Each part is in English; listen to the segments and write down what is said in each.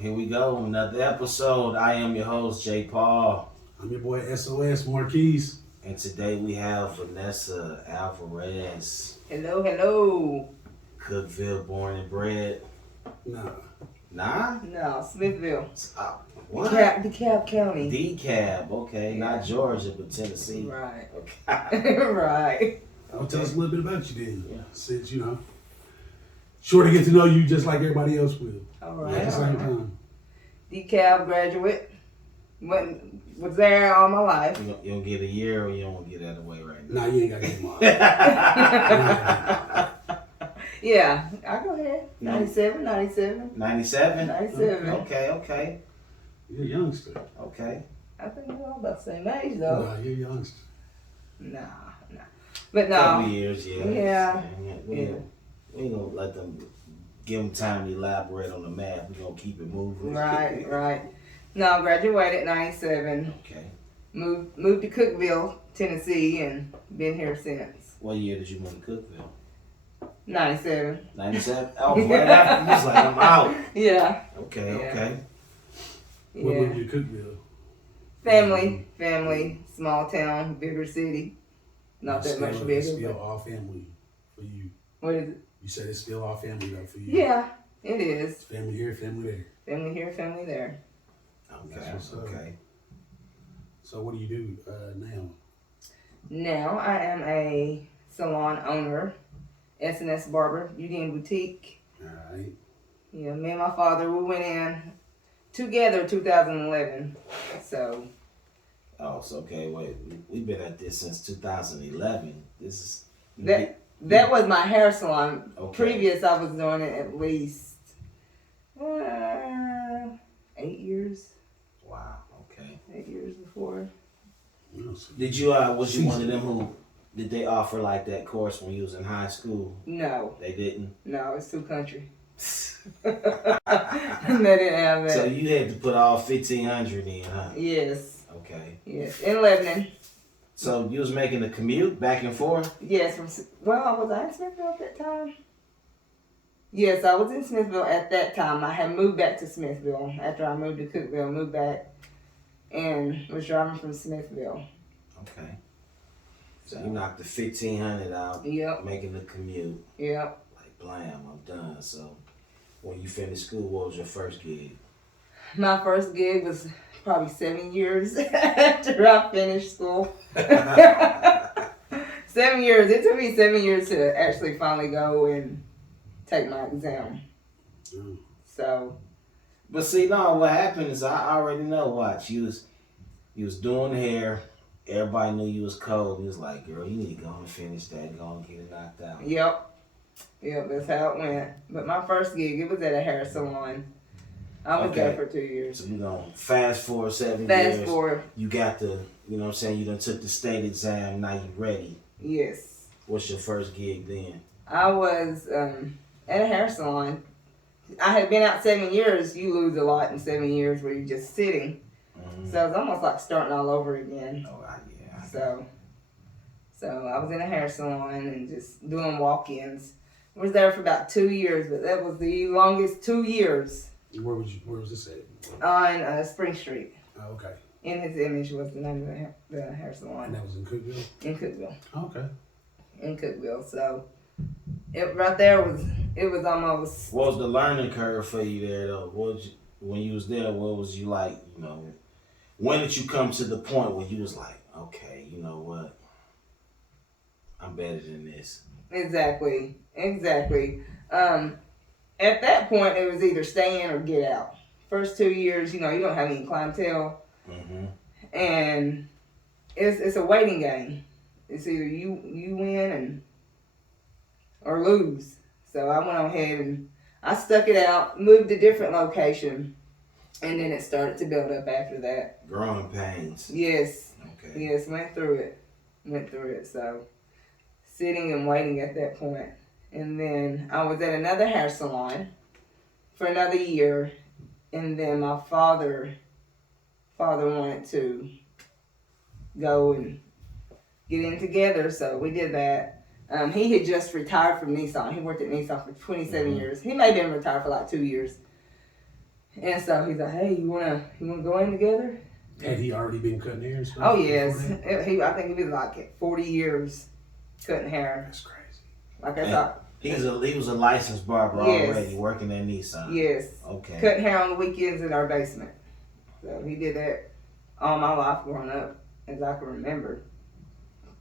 Here we go, another episode. I am your host, J. Paul. I'm your boy SOS MARQUIS. And today we have Vanessa Alvarez. Hello, hello. Cookville born and bred. Nah. Nah? No, Smithville. What? DeKalb County. DeKalb, okay. Yeah. Not Georgia, but Tennessee. Right. Okay. Right. I'll tell us a little bit about you then. Yeah. Since, sure to get to know you just like everybody else will. All right. At the same time. DeKalb graduate. Was there all my life. You don't get a year or you don't get out of the way right now? Nah, you ain't got to get mine. Yeah, I go ahead. 97. 97? Okay. You're a youngster. Okay. I think we're all about the same age, though. Nah, you're a youngster. Nah. But no. Couple years, yeah. Yeah. We ain't gonna let them give them time to elaborate on the math. We're gonna keep it moving. Right. No, graduated 97. Okay. Moved to Cookville, Tennessee, and been here since. What year did you move to Cookville? 97. 97? Oh, right after you was like, I'm out. Yeah. Okay. What Yeah. moved you to Cookville? Family, small town, bigger city. Not that much bigger. It's still all family for you. What is it? You said it's still all family though for you. Yeah, it is. Family here, family there. Family here, family there. Okay. So what do you do now? Now I am a salon owner, S&S Barber, beauty and boutique. All right. Yeah, me and my father, we went in together 2011. So. Oh, so okay, wait. We've been at this since 2011. This is... That was my hair salon. Okay. Previous, I was doing it at least 8 years. Wow, okay. 8 years before. Did you, was you one of them who, did they offer like that course when you was in high school? No. They didn't? No, it's too country. They didn't have that. So you had to put all 1,500 in, huh? Yes. Okay. Yes. In Lebanon. So you was making a commute back and forth? Yes. Was I in Smithville at that time? Yes, I was in Smithville at that time. I had moved back to Smithville after I moved to Cookville, moved back, and was driving from Smithville. Okay. So you knocked the 1,500 out. Yep. Making the commute. Yep. Like, blam, I'm done. So when you finished school, what was your first gig? My first gig was probably 7 years after I finished school. 7 years. It took me 7 years to actually finally go and take my exam. So. But see, no, what happened is I already know. Watch, you was doing hair. Everybody knew you was cold. He was like, girl, you need to go and finish that. Go and get it knocked out. Yep, that's how it went. But my first gig, it was at a hair salon. I was there for 2 years. So, fast forward 7 years. Fast forward. You got the, you know what I'm saying, you done took the state exam, now you ready. Yes. What's your first gig then? I was at a hair salon. I had been out 7 years. You lose a lot in 7 years where you're just sitting. Mm-hmm. So it's almost like starting all over again. Oh, yeah. So I was in a hair salon and just doing walk-ins. I was there for about 2 years, but that was the longest 2 years. Where was this at? On Spring Street. Oh, okay. In His Image was the name of the hair salon. And that was in Cookville? In Cookville. Oh, okay. In Cookville. So it right there was almost. What was the learning curve for you there though? When you was there, what was you like, when did you come to the point where you was like, okay, you know what? I'm better than this. Exactly. At that point, it was either stay in or get out. First 2 years, you don't have any clientele. Mm-hmm. And it's a waiting game. It's either you win or lose. So I went ahead and I stuck it out, moved to a different location, and then it started to build up after that. Growing pains. Yes. Okay. Yes, went through it. So sitting and waiting at that point. And then I was at another hair salon for another year. And then my father wanted to go and get in together. So we did that. He had just retired from Nissan. He worked at Nissan for 27 years. He may have been retired for like 2 years. And so he's like, hey, you wanna go in together? Had he already been cutting hair and stuff? Oh yes, before that? I think he was like 40 years cutting hair. That's crazy. Like I thought. He was a licensed barber Yes. already, working at Nissan. Yes. Okay. Cutting hair on the weekends in our basement. So he did that all my life growing up, as I can remember.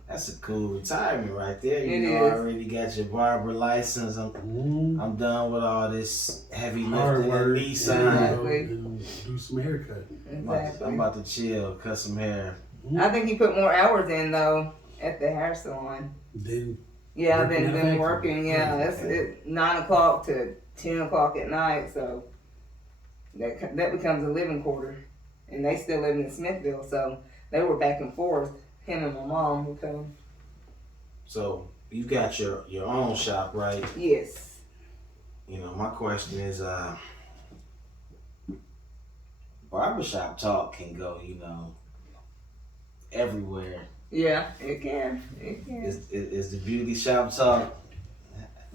That's a cool retirement right there. It You know, is. already got your barber license. I'm done with all this heavy Hard lifting at work. Exactly. And do some haircut. Exactly. I'm about to chill, cut some hair. I think he put more hours in though at the hair salon. Then Yeah, Working at a than factory. working. Yeah, that's it. 9 o'clock to 10 o'clock at night. So that becomes a living quarter, and they still live in Smithville. So they were back and forth. Him and my mom would come. So you got your own shop, right? Yes. You know, my question is, barbershop talk can go, you know, everywhere. Yeah, it can. It can. Is the beauty shop talk?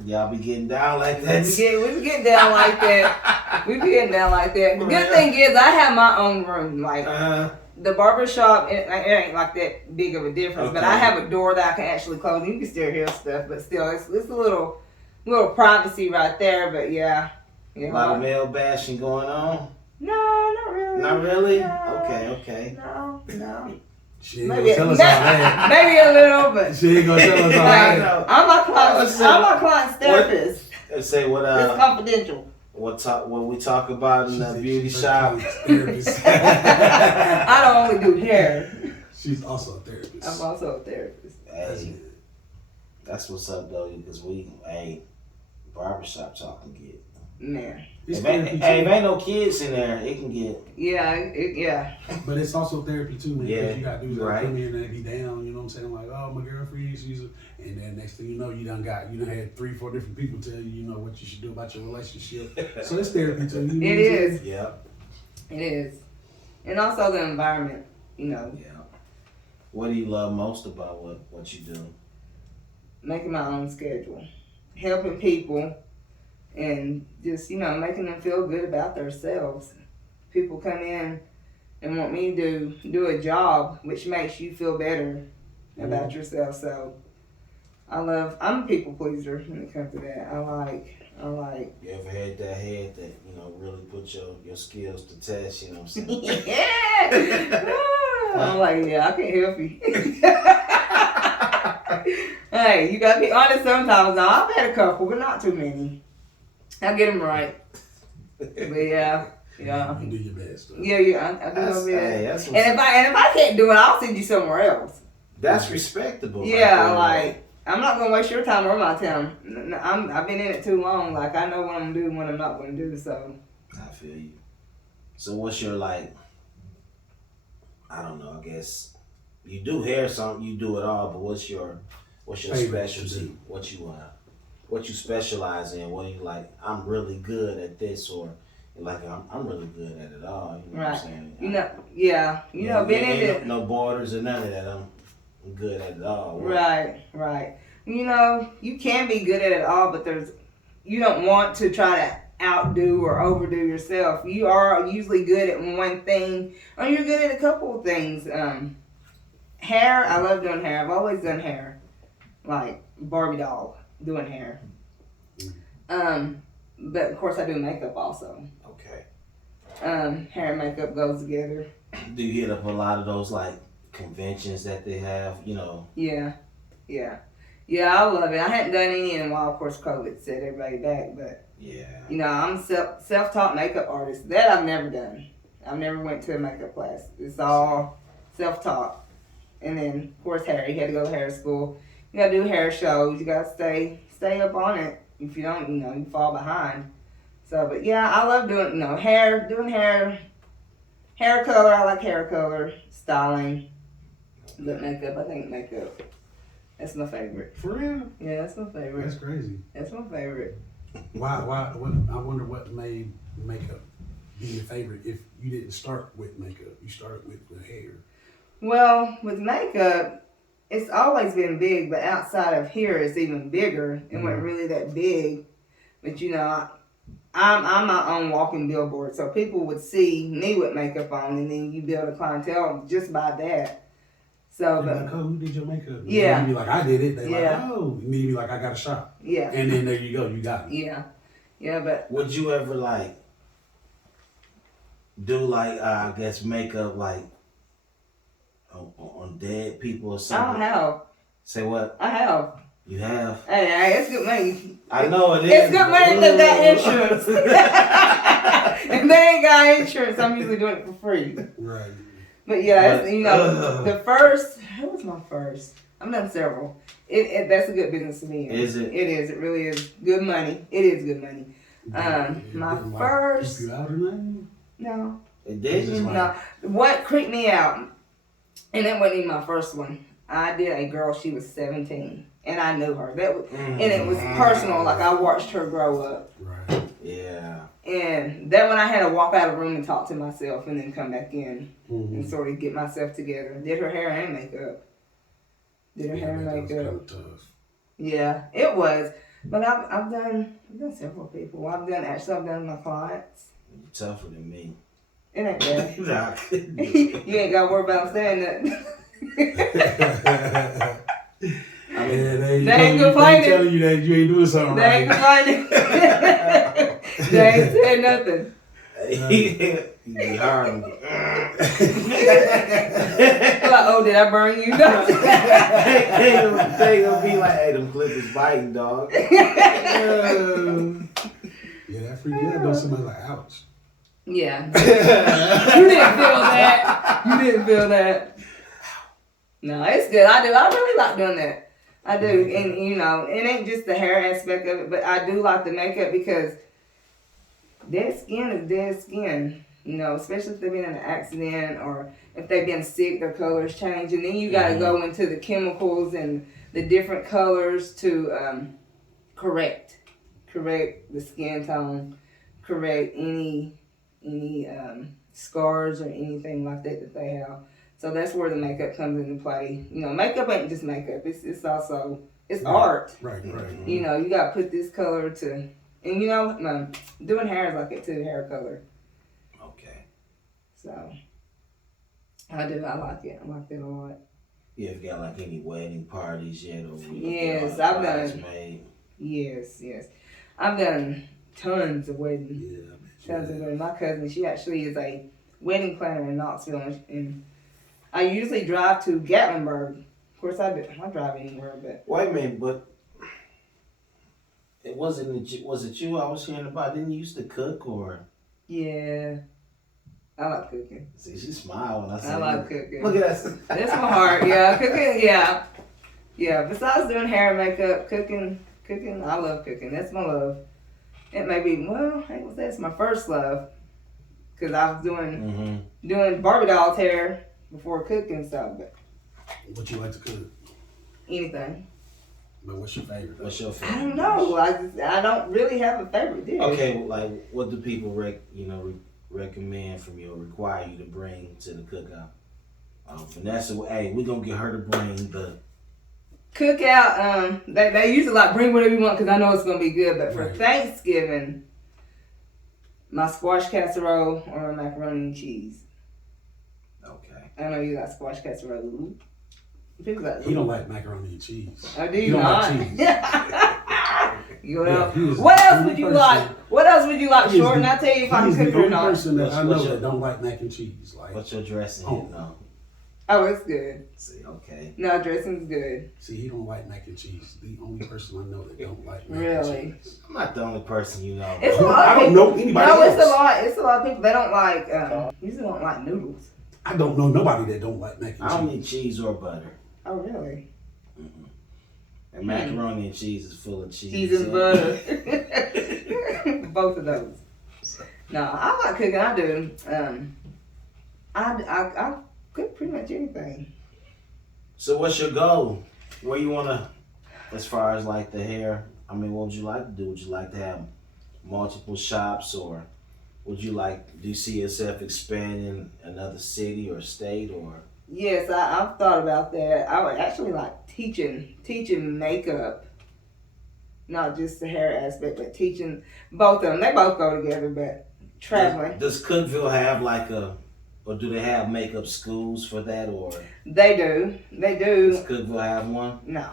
Y'all be getting down like that? We be getting down like that. We be getting down like that. The good thing is I have my own room. Like the barber shop, it ain't like that big of a difference. But I Okay. have a door that I can actually close. And you can still hear stuff, but still, it's a little privacy right there. But yeah, A lot of male bashing going on? No, not really. Not really? No. Okay. No. she ain't Maybe, gonna tell us all that. maybe a little, but She ain't gonna tell us all like, that. I'm my client's therapist. Let's say It's confidential. what we talk about in the She's beauty her shop. therapist. I don't only do hair. She's also a therapist. I'm also a therapist. Hey, that's what's up though, because barbershop talk can get. Man. It's If therapy ain't too. no kids in there, it can get. Yeah. But it's also therapy too, man. Yeah, Because you got dudes that right. come in and they be down, you know what I'm saying? Like, oh, my girlfriend, and then next thing you know, you done had 3-4 different people tell you, you know, what you should do about your relationship. So it's therapy too. You know It what I'm saying? is. Yeah. It is. And also the environment, you know, Yeah. What do you love most about what you do? making my own schedule, helping people, and just, you know, making them feel good about themselves. People come in and want me to do a job which makes you feel better about yourself. So I'm a people pleaser when it comes to that. I like You ever had that head that, you know, really put your skills to test, you know what I'm saying? yeah. I'm like, yeah, I can help you. Hey, you gotta be honest sometimes. Now, I've had a couple, but not too many. I get them right. But yeah. You do your best. Though. Yeah, I do my best. That's And if I can't do it, I'll send you somewhere else. that's respectable. Yeah, right like I'm not gonna waste your time or my time. I've been in it too long. Like I know what I'm gonna do and what I'm not gonna do. So I feel you. So what's your like? I don't know. I guess you do hair, you do it all. But what's your Favorite specialty? What you specialize in? What do you like? I'm really good at this, or like I'm really good at it all. You know what I'm saying? you know, being in it. No borders or none of that. I'm good at it all. Right. You know, you can be good at it all, but you don't want to try to outdo or overdo yourself. You are usually good at one thing, or you're good at a couple of things. Hair, I love doing hair. I've always done hair, like Barbie doll doing hair. But of course I do makeup also. Okay. Hair and makeup goes together. Do you hit up a lot of those like conventions that they have? You know. Yeah, I love it. I hadn't done any in a while. Of course, COVID set everybody back, but Yeah. you know, I'm self-taught makeup artist. That I've never done. I've never went to a makeup class. It's all self-taught. And then, of course, hair. You had to go to hair school. You got to do hair shows. You got to stay up on it. If you don't, you know, you fall behind. So, but yeah, I love doing, hair, hair color. I like hair color, styling. But makeup, I think makeup. That's my favorite. For real? Yeah, that's my favorite. That's crazy. That's my favorite. Why? I wonder what made makeup be your favorite. If you didn't start with makeup, you started with the hair. Well, with makeup, it's always been big, but outside of here, it's even bigger. It wasn't really that big. But, you know, I'm my own walking billboard. So people would see me with makeup on, and then you build a clientele just by that. So They're like, oh, who did your makeup? Yeah. You be like, I did it. They're Yeah. like, oh. And then you be like, I got a shop. Yeah. And then there you go, you got it. Yeah. Yeah, but Would you ever like do like I guess makeup like on dead people or I something? have. Say what? I have. You have? Hey, it's good money. I know it is. It's good money if they got insurance. If they ain't got insurance, I'm usually doing it for free. Right. But yeah, it's, the first, who was my first? I've done several. That's a good business to be in. Is it? It is. It really is good money. It is good money. My first. Keep you out or nothing? No. It didn't? No. What creeped me out, and that wasn't even my first one. I did a girl, she was 17. And I knew her. And it was personal. Like, I watched her grow up. Right. Yeah. And that when I had to walk out of the room and talk to myself and then come back in and sort of get myself together. Did her hair and makeup. Did her hair and makeup. That was kind of tough. Yeah, it was. But I've done several people. I've done my clients. You're tougher than me. It ain't bad. Nah, I couldn't do it. You ain't got to worry about saying nothing. I mean, they ain't complaining. telling you that you ain't doing something They right. ain't complaining. They ain't saying nothing. You be hard. Like, oh, did I burn you? No. They gonna be like, hey, them clippers biting, dog. Yeah, that freak you out. Though somebody like, ouch. Yeah. You didn't feel that. You didn't feel that. No, it's good. I do. I really like doing that. I do. And, it ain't just the hair aspect of it, but I do like the makeup because dead skin is dead skin. Especially if they've been in an accident or if they've been sick, their colors change. And then you got to go into the chemicals and the different colors to correct the skin tone, correct any scars or anything like that they have. So that's where the makeup comes into play. Makeup ain't just makeup. It's also art. Right. You got to put this color to, and doing hair is like it too, hair color. Okay. So I do. I like it. I like that a lot. You ever got like any wedding parties yet? Or Yes, I've done. Yes. I've done tons of weddings. Yeah. Tons of weddings. My cousin, she actually is a wedding planner in Knoxville, and I usually drive to Gatlinburg. Of course, I drive anywhere, but wait a minute, but was it you I was hearing about? Didn't you used to cook or? yeah, I like cooking. See, she smiled when I said. I like cooking. Look at that. That's my heart. Yeah, cooking. Yeah. Besides doing hair and makeup, cooking. I love cooking. That's my love. It may be that's my first love, because I was doing Barbie doll's hair before cooking stuff. But What you like to cook? anything. But what's your favorite? I don't know. I don't really have a favorite dish. Okay, like what do people recommend from you or require you to bring to the cookout? Vanessa, hey, we're gonna get her to bring the cookout. They usually like bring whatever you want because I know it's gonna be good. But for Thanksgiving, my squash casserole or my macaroni and cheese. Okay. I know you like squash casserole. People like, He don't like macaroni and cheese. Oh, do He you don't not? like cheese. What else would you like? What else would you like, He's Short? And I'll tell you if I He's can the cook or only not. person that I know that don't like mac and cheese. Like, What's your dressing? No. Oh, it's good. See, okay. No, dressing's good. See, he don't like mac and cheese. The only person I know that don't like mac Really? and cheese. I'm not the only person you know. It's a lot. I don't know anybody No, else. it's a lot of people. They don't like. Usually don't like noodles. I don't know nobody that don't like mac and I don't cheese. need cheese or butter. Oh, really? And macaroni and cheese is full of cheese. Cheese and butter. Both of those. No, I like cooking. I do. I cook pretty much anything. So what's your goal? Where you wanna, as far as like the hair? I mean, what would you like to do? Would you like to have multiple shops, or do you see yourself expanding another city or state, or? Yes, I've thought about that. I would actually like teaching makeup not just the hair aspect, but teaching both of them. They both go together, but traveling. Does Cookeville have like or do they have makeup schools for that, or They do. does Cookeville have one? No.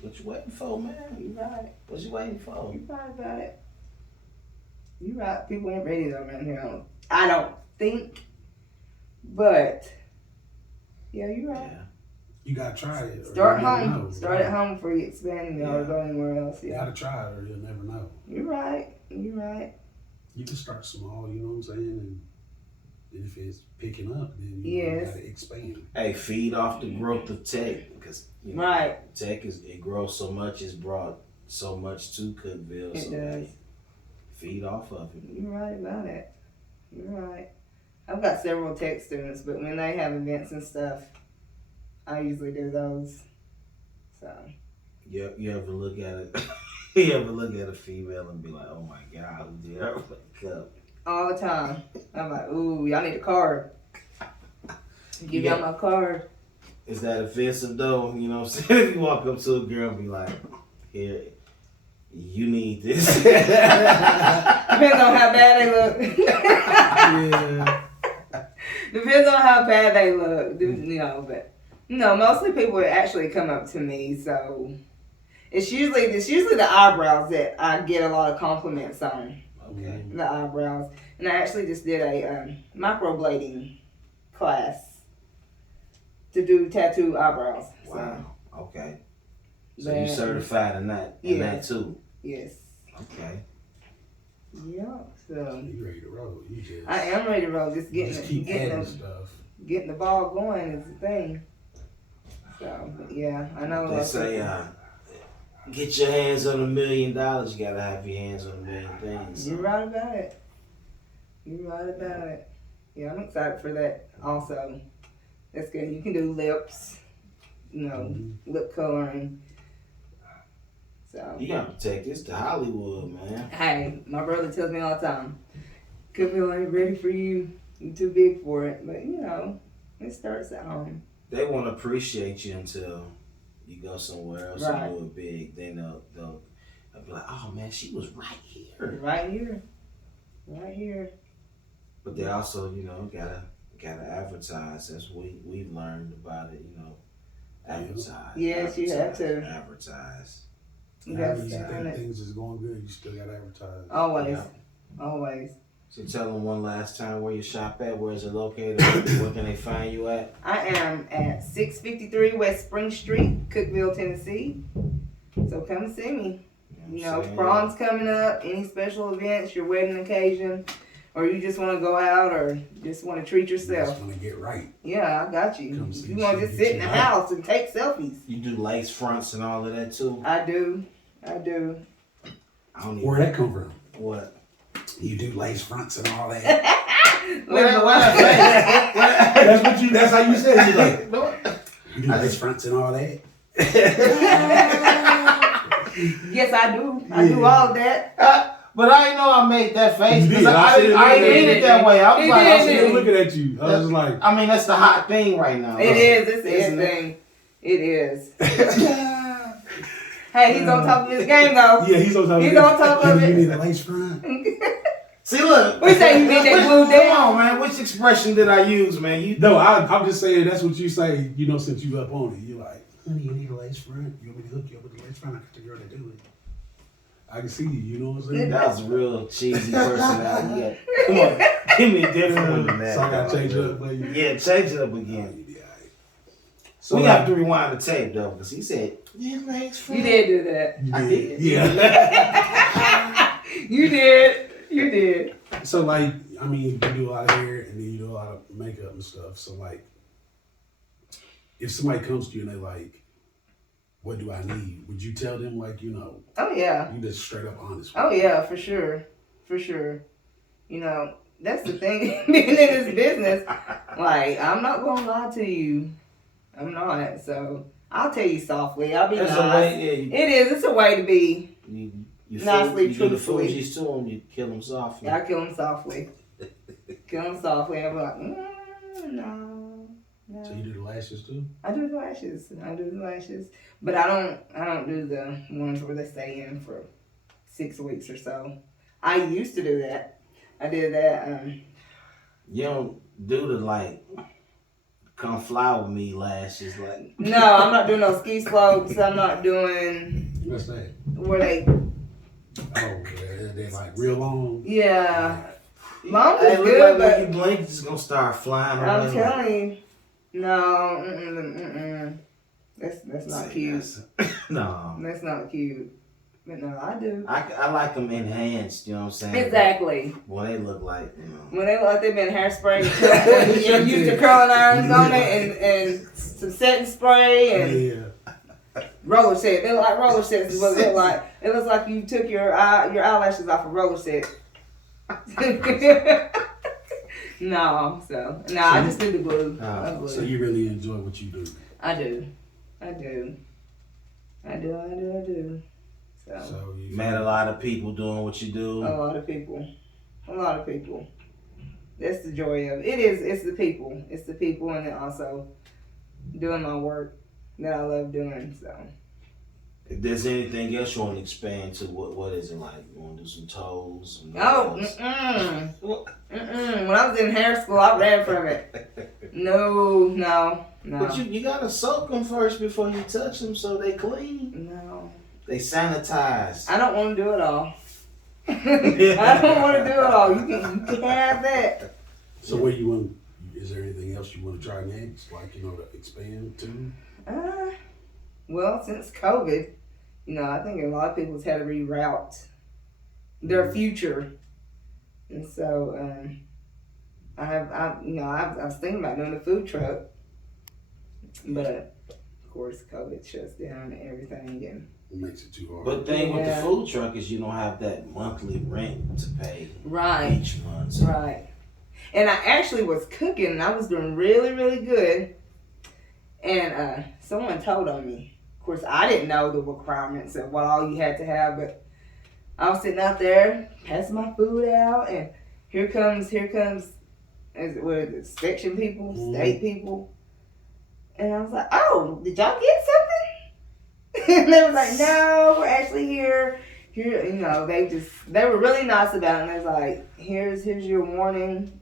What you waiting for, man? You right. What you waiting for? You right about it. You right. People ain't ready though around here. I don't think. But yeah, you right. Yeah. You gotta try it. Start home. Start at home before you expand, or go anywhere else. You Yeah. gotta try it or you'll never know. You're right. You're right. You can start small, you know what I'm saying? And if it's picking up, then you Yes. gotta expand. Hey, feed off the growth of tech, because Right. tech it grows so much. It's brought so much to Cookeville. It So does. feed off of it. You're right about it. You're right. I've got several tech students, but when they have events and stuff, I usually do those. So You ever look at it? You ever look at a female and be like, "Oh my God, who did her makeup?" all the time, I'm like, "Ooh, y'all need a card. Give Yeah. y'all my card." Is that offensive though? You know what I'm saying? If you walk up to a girl and be like, "Here, you need this." Depends on how bad they look. Yeah. Depends on how bad they look, you know. But mostly people actually come up to me, so it's usually the eyebrows that I get a lot of compliments on. Okay. The eyebrows, and I actually just did a microblading class to do tattoo eyebrows. So, Wow. Okay. So But- you certified in that Yeah. too. yes. Okay. Yeah. So You ready to roll. You just I am ready to roll. Just you getting just keep adding the stuff. getting the ball going is the thing. So but yeah, I know. They say, get your hands on $1 million. You gotta have your hands on $1 million things. You're right about it. You're right about it. Yeah, I'm excited for that also. That's good. You can do lips, lip coloring. So You gotta take this to Hollywood, man. hey, my brother tells me all the time, Cookeville ain't ready for you. You're too big for it. But it starts at home. They won't appreciate you until you go somewhere else Right. and do it big. Then they'll be like, "Oh man, she was right here." Right here. Right here. But they also, gotta advertise. That's what we've learned about it. Advertise. Yes, you have to. Advertise. You However got you to start think it. things is going good, you still gotta advertise. Always. Yeah. Always. So tell them one last time where you shop at. Where is it located? Where can they find you at? I am at 653 West Spring Street, Cookeville, Tennessee. So come and see me. Prom's coming up, any special events, your wedding occasion, or you just want to go out or just want to treat You yourself. just wanna get right. Yeah, I got you. Come If see you want to me, just get sit in you the right. house and take selfies. You do lace fronts and all of that too. I do. I don't even. Where'd that come from? What? You do lace fronts and all that. That's how you said it. You like, you do lace fronts and all that. Yes, I do. I do all of that. But I didn't know I made that face You because did. I didn't mean it that way. I was He like, did. I Still was looking at you. I was just like, I mean, that's the hot thing right now. It is. It's Isn't it? everything. It is. Hey, he's on top of his game though. yeah, he's on top of He's it. on top of You it. need a lace front. See, look. We say you need that glue down. Come on, man. Which expression did I use, man? No, I'm just saying that's what you say, since you up on it. You're like, honey, you need a lace front? You want me to hook you up with a lace front? I got the girl to do it. I can see you know what I'm saying? That was a real cheesy personality. Yeah. Come on. Give me a different one than that. So I got to change it up for you. Yeah, change it up again. Yeah, all right. So We have to rewind the tape, though, because he said, yeah, legs front. You did do that. You I did. Yeah. You did. You did. So, like, I mean, you do a lot of hair and then you do a lot of makeup and stuff. So, like, if somebody comes to you and they like, what do I need? Would you tell them, like, Oh yeah. you just straight up honest? Oh yeah, for sure. For sure. That's the thing. Being in this business, like, I'm not gonna lie to you. I'm not. So I'll tell you softly. I'll be That's nice. a way, It is. It's a way to be. Nicely, you do the truthfully. Fugees to him, you kill him softly. I kill him softly. Kill him softly. I'll be like, no. No. So you do the lashes too? I do the lashes. But I don't do the ones where they stay in for 6 weeks or so. I used to do that. I did that. You don't do the like come fly with me lashes like. No, I'm not doing no ski slopes. I'm not doing What's that? where they. Oh, they're like real long. Yeah. Long Hey, is look good, like but when you blink, it's just gonna start flying away. I'm telling you, no, that's not cute. No. That's not cute. But no, I do. I like them enhanced, you know what I'm saying? Exactly. When they look like, you know. When they look like they've been hairspray, you're used to curling irons on it and some setting spray and Yeah. roller set. They look like roller sets is what it look like. It looks like you took your eyelashes off a roller set. I just do the glue. So you really enjoy what you do? I do. So you Met a lot of people doing what you do. A lot of people. That's the joy of it. It's the people. It's the people, and then also doing my work that I love doing. So. If there's anything else you want to expand to, what is it like? You want to do some toes? Some Oh, nails? When I was in hair school, I ran from it. No. But you gotta soak them first before you touch them so they clean. No. They sanitize. I don't want to do it all. I don't want to do it all. You can have that. So what you want? Is there anything else you want to try next? Like, you know, to expand to? Well, since COVID, I think a lot of people's had to reroute their future, and so I was thinking about doing a food truck, but of course COVID shuts down and everything, and It makes it too hard. But the thing with the Yeah. food truck is you don't have that monthly rent to pay right. each month. So Right. And I actually was cooking and I was doing really, really good. And someone told on me. Of course, I didn't know the requirements of what all you had to have, but I was sitting out there passing my food out, and here comes inspection people, state people. And I was like, oh, did y'all get something? And they were like, no, we're actually here. Here, they were really nice about it. And they was like, here's your warning.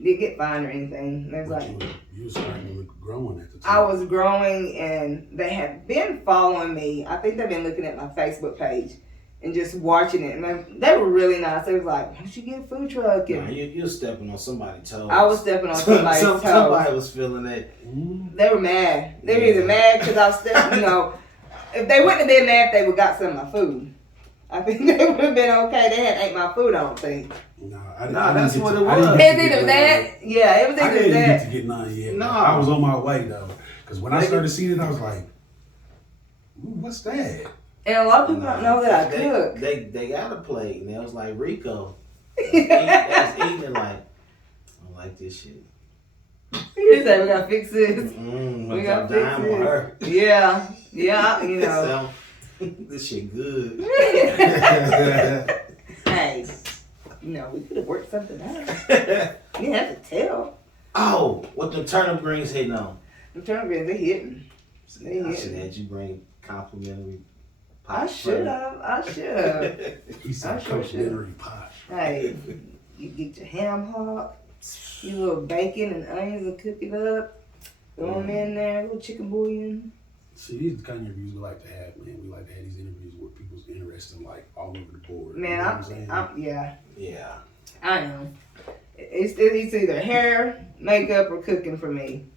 Didn't get fined or anything. And they was But like, you were starting to look growing at the time. I was growing, and they had been following me. I think they've been looking at my Facebook page and just watching it. And they were really nice. They was like, why don't you get a food truck? And you're stepping on somebody's toes. I was stepping on somebody's toes. Somebody was feeling it. They were mad. They were either mad because I was stepping, if they wouldn't have been mad if they would got some of my food. I think they would have been okay. They hadn't ate my food, I don't think. That's what it was. It was either that. Yeah, it was I either didn't that. get to get none yet. No. I was on my way though, because when I started seeing it, I was like, "Ooh, what's that?" And a lot of people don't know that I cook. They got a plate, and it was like Rico. They was eating it like, I don't like this shit. You say we gotta fix this. We got dime on her. Yeah, So, this shit good. Hey, we could have worked something out. You didn't have to tell. Oh, what the turnip greens hitting on? The turnip greens, they hitting. I should have had you bring complimentary pot. I should have. He said complimentary pot. Hey, you get your ham hock, your little bacon and onions and cook it up. Throw them in there, a little chicken bouillon. See, these are the kind of interviews we like to have, man. We like to have these interviews where people's interested in, like, all over the board. Man, you know what I'm saying? Yeah. I am. It's either hair, makeup, or cooking for me.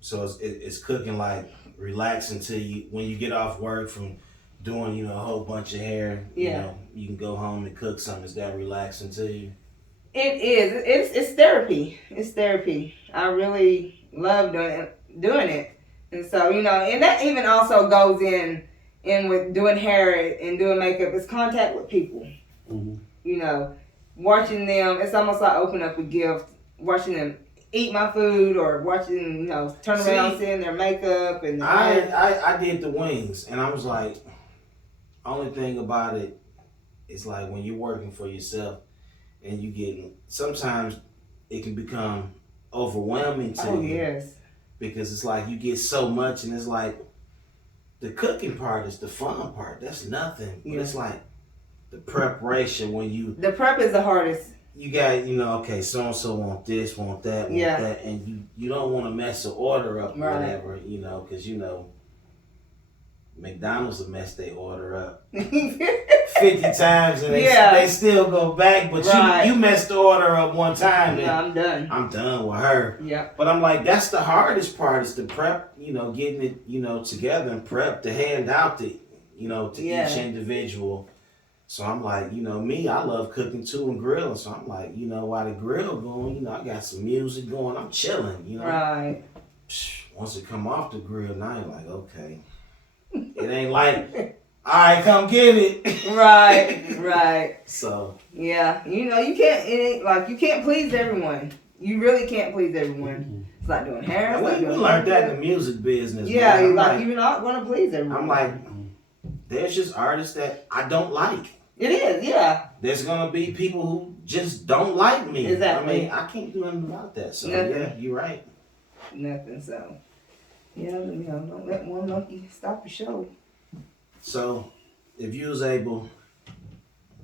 So it's cooking like relaxing to you when you get off work from doing a whole bunch of hair. Yeah. You can go home and cook something. Is that relaxing to you? It is. It's therapy. It's therapy. I really love doing it. And so, and that even also goes in with doing hair and doing makeup. It's contact with people. Mm-hmm. Watching them, it's almost like opening up a gift. Watching them eat my food or watching, turn around, seeing their makeup. And I did the wings, and I was like, only thing about it is like when you're working for yourself and you sometimes it can become overwhelming to Oh you. yes. Because it's like you get so much, and it's like the cooking part is the fun part. That's nothing. But Yeah. it's like the preparation when The prep is the hardest. you got, okay, so and so want this, want that, want that, and you don't want to mess the order up or whatever, because McDonald's will mess their order up 50 times and they still go back, but you messed the order up one time. Yeah, I'm done. I'm done with her. Yeah. But I'm like, that's the hardest part is the prep, getting it, together and prep to hand out to each individual. So I'm like, me, I love cooking too and grilling. So I'm like, while the grill going, I got some music going, I'm chilling, Right. Once it come off the grill, now you're like, okay. It ain't like, all right, come get it. Right. So. Yeah, you can't. It ain't like you can't please everyone. You really can't please everyone. Mm-hmm. It's like doing hair. We learned that in the music business. Yeah, man. you're not gonna please everyone. I'm like, there's just artists that I don't like. It is, yeah. There's gonna be people who just don't like me. Exactly. I mean, I can't do nothing about that. So Nothing. yeah, you're right. Nothing. So yeah, don't let one monkey stop your show. So, if you was able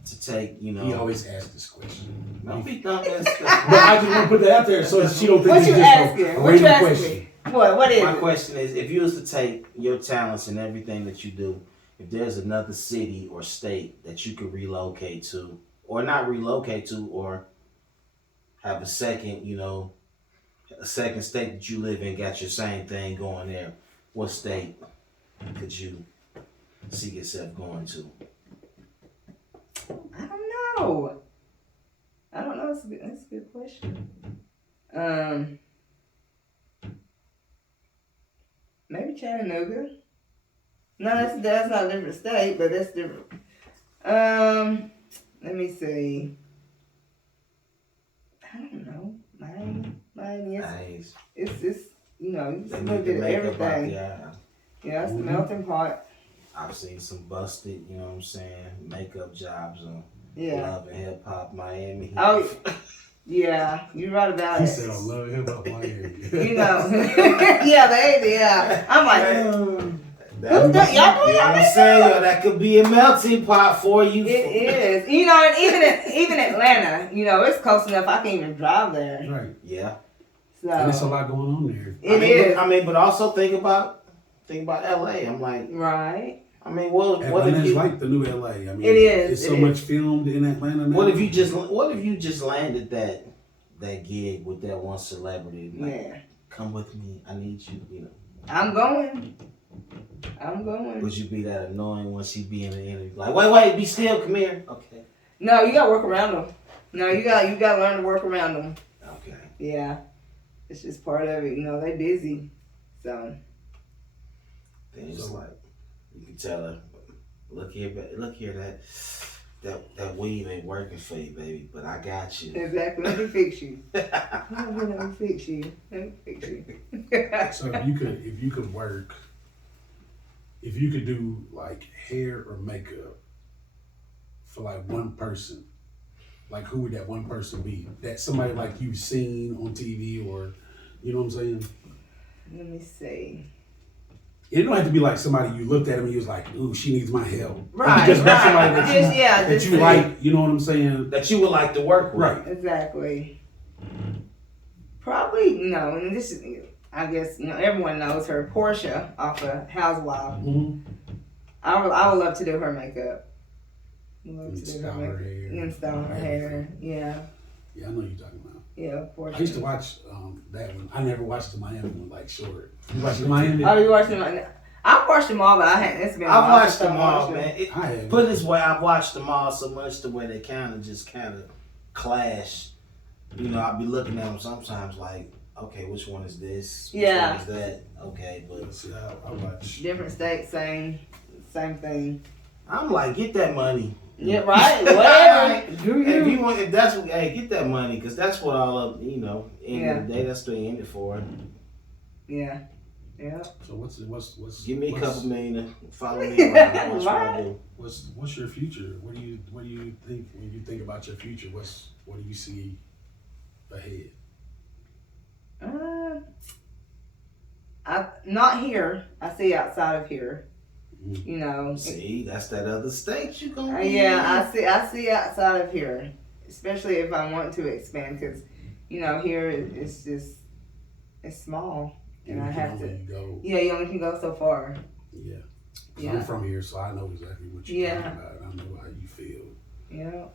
to take, He always asks this question. don't be dumb. But I just want to put that out there so she don't think What it's you just asking? a What you random asking question. me? What is My it? question is, if you was to take your talents and everything that you do, if there's another city or state that you could relocate to, or not relocate to, or have a second, a second state that you live in, got your same thing going there, what state could you see yourself going to? I don't know. That's a good question. Maybe Chattanooga. No, that's not a different state, but that's different. Let me see. I don't know. Miami. Nice. It's it's a They little make bit the of makeup out everything. there. Yeah, it's the melting pot. I've seen some busted, makeup jobs on Yeah. Love and Hip Hop Miami. Oh, yeah. You're right about He it. said, I love him up my area. Yeah. I'm like, Y'all doing what I'm saying? That could be a melting pot for you. it is. And even Atlanta, it's close enough. I can even drive there. Right. Yeah. So And there's a lot going on there. it is. But also think about LA. I'm like, Right. what if Atlanta's you like the new LA. I mean, It is. It's so much filmed in Atlanta now. what if you just landed that gig with that one celebrity? Like, Man, come with me. I need you. I'm going. Would you be that annoying when she be in the interview? Like, wait, be still. Come here. Okay. No, you gotta work around them. No, you gotta learn to work around them. Okay. Yeah, it's just part of it. They busy, so. Then it's like you can tell her, look here, that weave ain't working for you, baby, but I got you. Exactly. Let me fix you. Let me fix you. So if you could do like hair or makeup for like one person, like who would that one person be? That somebody like you've seen on TV or, you know what I'm saying? Let me see. It don't have to be like somebody you looked at him and you was like, ooh, she needs my help. Right. Just right. somebody that you like, you know what I'm saying? That you would like to work with. Right. Exactly. Probably no, and this is, I guess everyone knows her, Portia off of Housewives. Mm-hmm. I would love to do her makeup. Love to do Style her hair. And style her hair. Yeah. Yeah, I know you're talking about. Yeah, Portia. I used to watch that one. I never watched the Miami one, like short. You watched the Miami? Oh, you watched them? I've watched them all, but it's been. I've watched them all, man. I have. Put it this way, I've watched them all so much to where they kind of clash. I'll be looking at them sometimes like, okay, which one is this? Which Yeah. one is that? Okay, but See, I watch. Different states, same thing. I'm like, get that money. Yeah, right. Whatever. Do If you? you want, if that's what, hey, get that money, because that's what all of, end of the day, that's what they in it for. Yeah. Yeah. So what's Give me a what's- couple million, follow me around, watch what I do. What's your future? What do you think when you think about your future? What do you see ahead? I not here. I see outside of here. You know. See, that's that other state you gonna be Yeah, I see outside of here, especially if I want to expand, because you know here it's just it's small, and I have to. Go. Yeah, you only can go so far. Yeah. Yeah. I'm from here, so I know exactly what you're Yeah. talking about. I know how you feel. Yeah.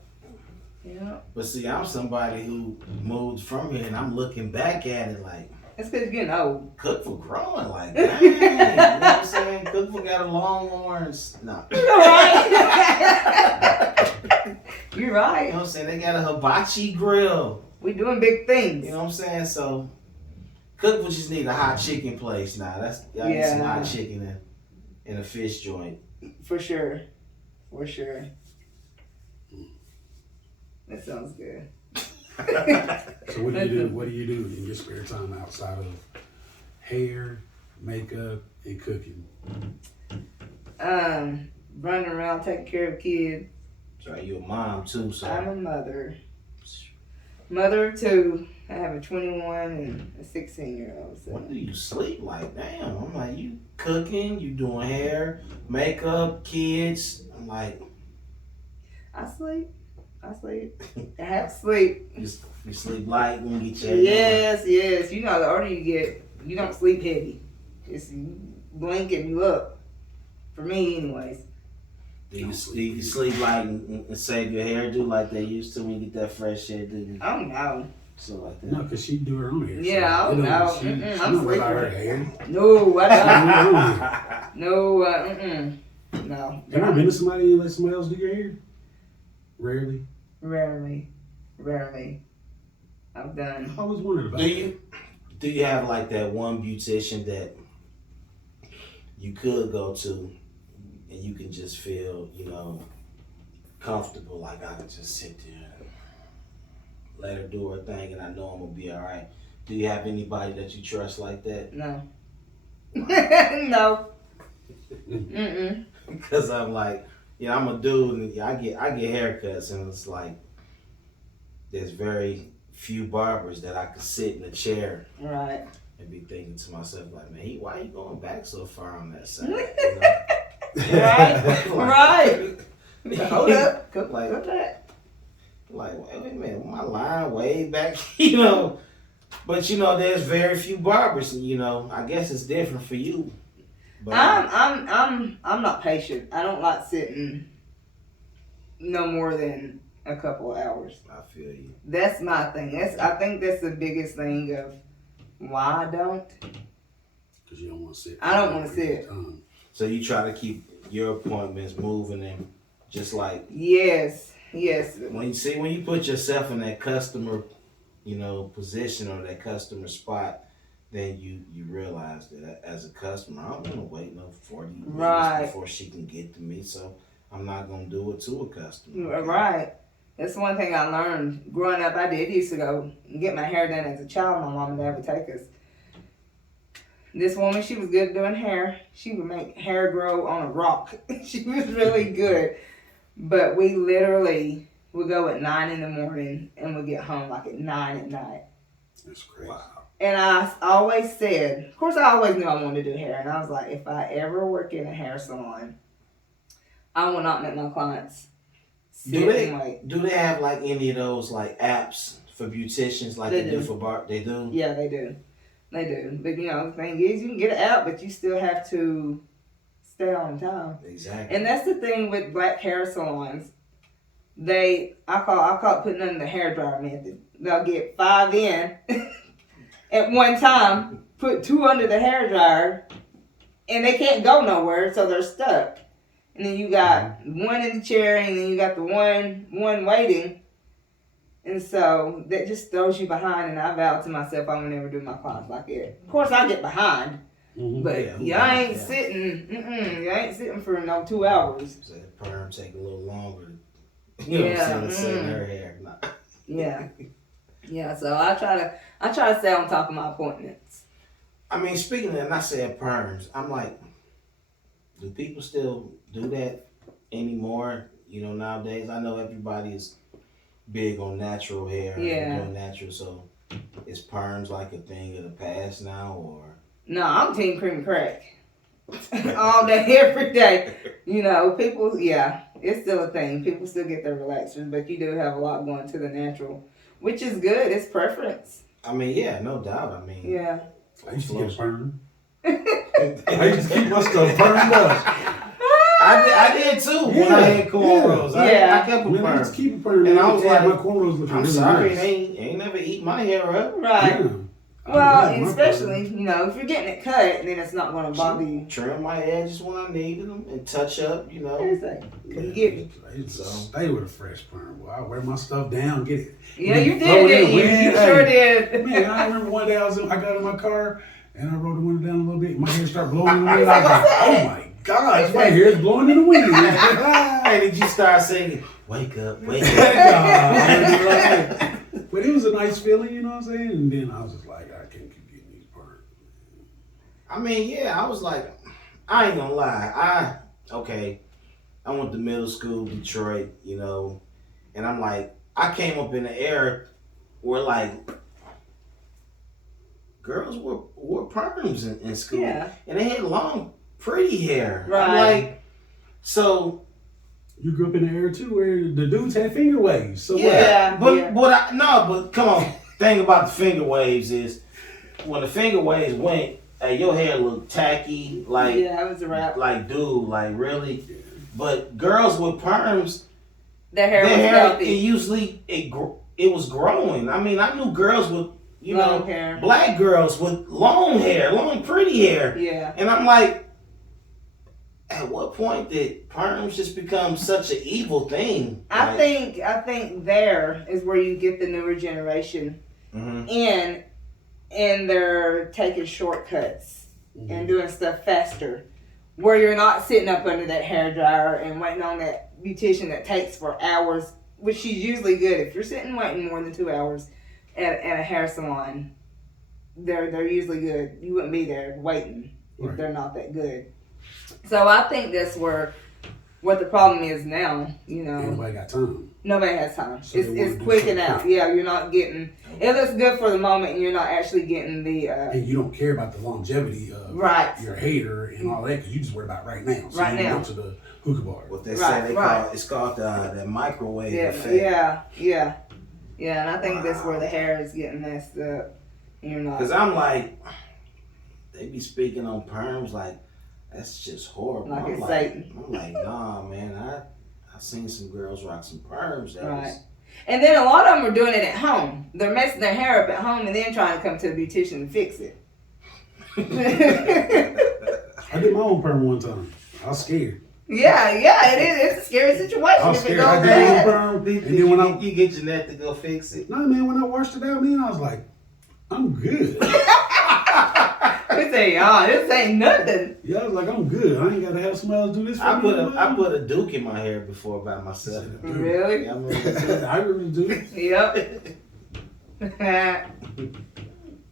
Yeah. But see, I'm somebody who moved from here, and I'm looking back at it like, It's because you're getting old. Cook for growing, like, dang, you know what I'm saying? Cook for got a long arms. No. You're right. You're You right. know what I'm saying? They got a hibachi grill. We doing big things. You know what I'm saying? So, Cook would just need a hot chicken place now. Y'all need some hot chicken in a fish joint. For sure. For sure. That sounds good. So what do you do? What do you do in your spare time outside of hair, makeup, and cooking? Running around taking care of kids. So you're a mom too, so. I'm a mother. Mother of two. I have a 21 and a 16-year-old. So. When do you sleep? Like, damn. I'm like, you cooking, you doing hair, makeup, kids. I'm like. I sleep. I have sleep. You sleep light when you get your Yes. You know, the older you get, you don't sleep heavy. It's you blink and you up. For me, anyways. Do you sleep light and save your hairdo like they used to when you get that fresh hair, do you? Oh, no. So like that. No, because she do her own hair. Yeah, so no. She I'm don't wear her sleeping. hair. No, I don't. No. No. Have you ever been to somebody and let somebody else do your hair? Rarely. Rarely. I've done. I always wondered about that. Do you have like that one beautician that you could go to and you can just feel, you know, comfortable, like I can just sit there and let her do her thing and I know I'm gonna be alright? Do you have anybody that you trust like that? No. No. Mm-mm. Because I'm like, yeah, I'm a dude and I get haircuts and it's like there's very few barbers that I could sit in a chair Right. and be thinking to myself like, man, why are you going back so far on that side? Right. Right. Hold up. Go Like- back. Like, wait a minute, my line way back, you know. But you know, there's very few barbers, and you know, I guess it's different for you. But I'm not patient. I don't like sitting no more than a couple of hours. I feel you. That's my thing. I think that's the biggest thing of why I don't. Because you don't want to sit. I don't want to sit. So you try to keep your appointments moving and just like Yes. when you put yourself in that customer, you know, position or that customer spot, then you realize that as a customer, I don't want to wait no 40 minutes before she can get to me, so I'm not going to do it to a customer. Okay? Right. That's one thing I learned growing up. I used to go and get my hair done as a child. My mom and dad would take us. This woman, she was good at doing hair. She would make hair grow on a rock. She was really good. But we literally would go at 9 in the morning and would get home like at 9 at night. That's crazy. Wow. And I always said, of course I always knew I wanted to do hair. And I was like, if I ever work in a hair salon, I will not make my clients sit and wait. Do they have like any of those like apps for beauticians like they do for bar? They do? Yeah, they do. They do. But you know, the thing is, you can get it out, but you still have to stay on time. Exactly. And that's the thing with black hair salons. I call it putting under the hairdryer method. They'll get 5 in at one time, put 2 under the hairdryer, and they can't go nowhere, so they're stuck. And then you got one in the chair, and then you got the one waiting. And so that just throws you behind, and I vowed to myself I would never do my clients like it. Of course, I get behind, but you ain't sitting for no 2 hours. So that perm take a little longer. You know what I'm saying? Setting her hair. Nah. Yeah. So I try to stay on top of my appointments. I mean, speaking of that, and I said perms, I'm like, do people still do that anymore? You know, nowadays, I know everybody is big on natural hair. Yeah. Doing natural, so is perms like a thing of the past now, or? No, I'm team cream crack. All day, every day. You know, people, yeah, it's still a thing. People still get their relaxers, but you do have a lot going to the natural, which is good. It's preference. I mean, yeah, no doubt. I mean, Yeah. I used to get a perm. I used to keep my stuff permed up. I did too when I had cornrows. Yeah. I kept a Man, I used perm. to keep a perm. And I was like, my cornrows looking I'm really sorry, nice. they ain't never eat my hair up. Right. Yeah. Well, I like and my especially, perm. you know, if you're getting it cut, then it's not going to bother you. Trim my edges when I needed them and touch up, you know. Everything. Yeah, Get me. it's stay with a fresh perm. Well, I wear my stuff down, get it. Yeah, you throw did, it in didn't the you? wind. You sure did. Man, I remember one day I got in my car and I rolled the window down a little bit. My hair started blowing in the wind. I was like, oh my gosh, my hair is blowing in the wind. And did you start singing, wake up, wake up? But it was a nice feeling, you know what I'm saying? And then I was just like, I can't keep getting these perms. I mean, yeah, I was like, I ain't gonna lie. I went to middle school, Detroit, you know, and I'm like, I came up in the era where like girls wore perms in school. Yeah. And they had long, pretty hair. Right. I'm like, so You grew up in the era too where the dudes had finger waves. So Yeah. but come on. Thing about the finger waves is when the finger waves went, your hair looked tacky, like Yeah, it was a wrap. like dude, like really. But girls with perms, Their hair was it healthy. usually it was growing. I mean, I knew girls with Long hair. black girls with long hair, long pretty hair, Yeah. and I'm like, at what point did perms just become such an evil thing? I think there is where you get the newer generation Mhm. and they're taking shortcuts and doing stuff faster, where you're not sitting up under that hair dryer and waiting on that beautician that takes for hours, which she's usually good. If you're sitting waiting more than 2 hours at a hair salon, they're usually good. You wouldn't be there waiting if Right. they're not that good. So I think that's what the problem is now. You know, Nobody got time. nobody has time. So they It's wanna do quick something and out. quick. Yeah, you're not getting. It looks good for the moment, and you're not actually getting the. And you don't care about the longevity of Right. your hater and all that because you just worry about right now. So Right you now. go to the hookah bar. What they Right, say right. it's called the microwave Yeah, effect. yeah, and I think that's where the hair is getting messed up. You're not. Cause I'm like, they be speaking on perms like that's just horrible. Like I'm it's like, Satan. I'm like, nah, man. I seen some girls rock some perms. That Right. was, And then a lot of them are doing it at home. They're messing their hair up at home and then trying to come to a beautician and fix it. I did my own perm one time. I was scared. Yeah, it is. It's a scary situation I was if it scared. goes I did my own bad. perm. And then when I you get Jeanette to go fix it. no man, when I washed it out, man, I was like, I'm good. We say, this ain't nothing. Yeah, I was like, I'm good. I ain't gotta have somebody else do this for me. I put a Duke in my hair before by myself. Really? Yeah, I remember that. I really do. Yep.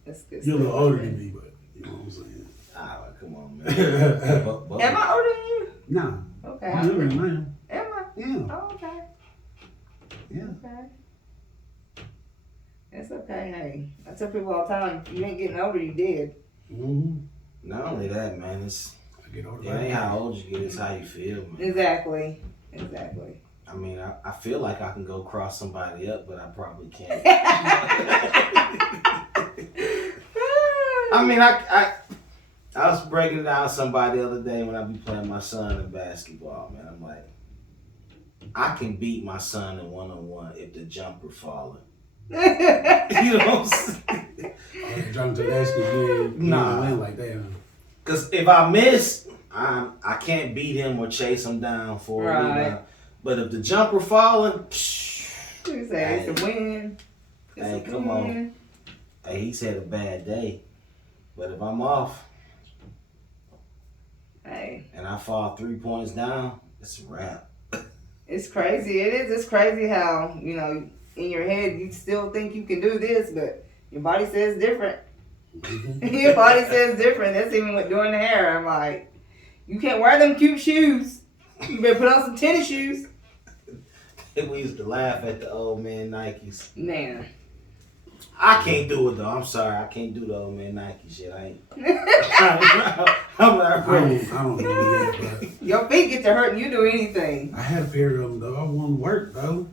That's good. You're a little older than me, but you know what I'm saying. Ah, come on, man. But- Am I older than you? Nah, Okay. I'm younger than I am. Am I? Yeah, Oh, okay. yeah. Okay. It's okay. Hey, I tell people all the time, you ain't getting older, you dead. Mm-hmm. Not only that, man. It's I get older. it ain't how old you get. It's how you feel, man. Exactly. I mean, I feel like I can go cross somebody up, but I probably can't. I mean, I was breaking down somebody the other day when I be playing my son in basketball, man. I'm like, I can beat my son in one-on-one if the jumper falling. You know what I'm saying? Driving to the basket, you Nah. land like that. Huh? Because if I miss, I can't beat him or chase him down for a Right. rebound. But if the jumper falling, You say it's a win. It's Hey, a come on. win. hey, he's had a bad day. But if I'm off Hey, and I fall 3 points down, it's a wrap. it's crazy. It is. It's crazy how, you know, in your head you still think you can do this, but your body says different. Your body says different. That's even with doing the hair. I'm like, you can't wear them cute shoes. You better put on some tennis shoes. We used to laugh at the old man Nikes. Man. I can't do it though. I'm sorry, I can't do the old man Nike shit. I ain't. I'm not ready. I don't know yet, but Your feet get to hurting. You do anything. I had a pair of them though. I wanted to work though.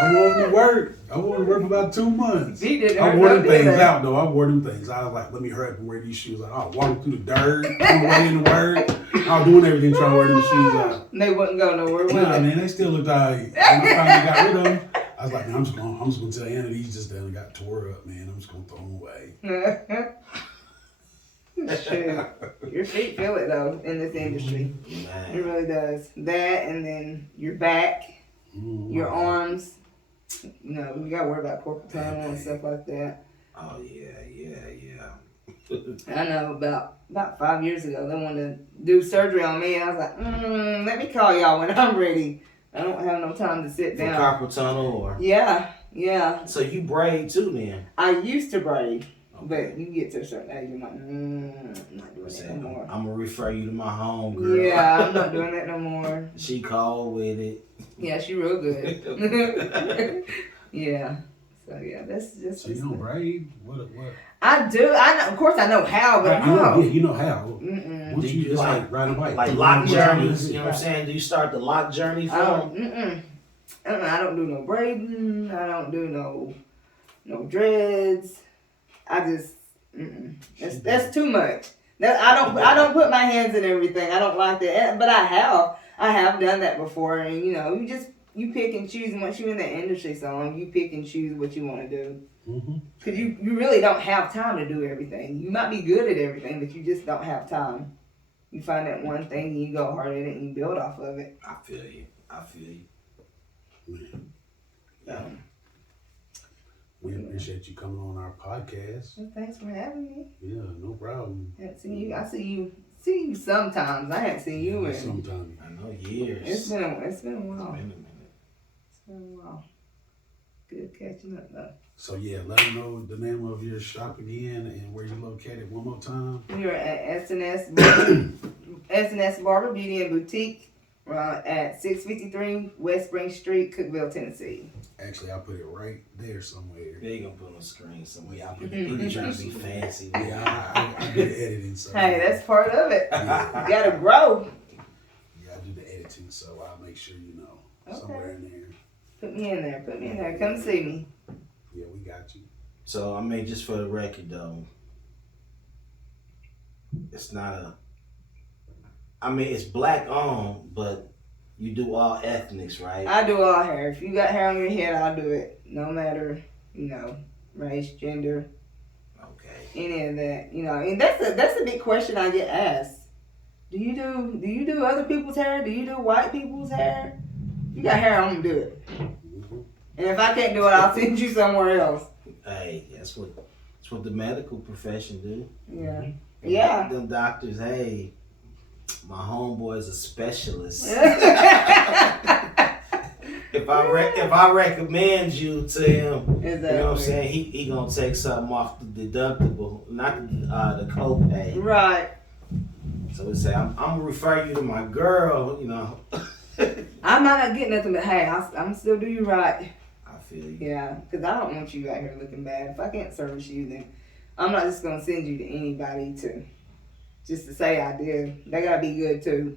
I wanted to work. I wanted to work for about 2 months. He didn't I hurt wore no them things feelings. out though. I wore them things. I was like, let me hurry up and wear these shoes. Like, I was walking through the dirt on the way into work. I was doing everything trying to wear them shoes out. They wouldn't go nowhere. Would Nah, they? man, they still looked all right. When I finally got rid of them, I was like, man, I'm just gonna tell Anna these just done got tore up, man. I'm just gonna throw them away. Shoot. Your feet feel it though in this industry. It Man. really does. That and then your back, your arms. You know, you gotta worry about corporal tunnel and stuff like that. Oh yeah. I know about 5 years ago they wanted to do surgery on me and I was like, let me call y'all when I'm ready. I don't have no time to sit For down. carpal tunnel or. Yeah. So you braid too then? I used to braid, Okay. but you get to a certain age, you're like, I'm not doing that no more. I'm gonna refer you to my home girl. Yeah, I'm not doing that no more. She called with it. Yeah, she real good. Yeah. So yeah, that's just. So you don't braid? What? I do. I know, of course I know how, but You know how. Mm-mm. Once Do you you just like- like ride a bike. Like lock journeys, you know what I'm saying? Do you start the lock journey for them? I don't do no braiding. I don't do no dreads. I just that's too much. I don't put my hands in everything. I don't like that. But I have done that before, and you know, you pick and choose. And once you're in the industry so long, you pick and choose what you want to do. Because you really don't have time to do everything. You might be good at everything, but you just don't have time. You find that one thing and you go hard at it and you build off of it. I feel you. We appreciate you coming on our podcast. Well, thanks for having me. Yeah, no problem. I haven't seen you. I see you sometimes. I haven't seen you in. Sometimes. I know years. It's been a while. It's been a minute. It's been a while. Good catching up though. So yeah, let them know the name of your shop again and where you're located one more time. We are at S&S Barber, S&S Barber Beauty and Boutique at 653 West Spring Street, Cookeville, Tennessee. Actually, I'll put it right there somewhere. They gonna put on the screen somewhere. Y'all put it trying to be fancy. Yeah, I do the editing. So Hey, that's part of it. Yeah. You gotta grow. Yeah, I do the editing, so I'll make sure you know somewhere in there. Put me in there. Come see me. Yeah, we got you. So I mean, just for the record though, it's not it's black owned, but you do all ethnics, right? I do all hair. If you got hair on your head, I'll do it. No matter, race, gender, Okay. any of that. And that's a big question I get asked. Do you do other people's hair? Do you do white people's hair? If you got hair, I'm gonna do it. And if I can't do it, I'll send you somewhere else. Hey, that's what the medical profession do. Yeah. Yeah. Them doctors, hey, my homeboy's a specialist. If I recommend you to him, Exactly. you know what I'm saying, he gonna take something off the deductible, not the copay. Right. So we say, I'm gonna refer you to my girl, I might not get nothing, but hey, I'm still do you right. I feel you. Yeah, because I don't want you out here looking bad. If I can't service you, then I'm not just gonna send you to anybody just to say I did. They gotta be good too.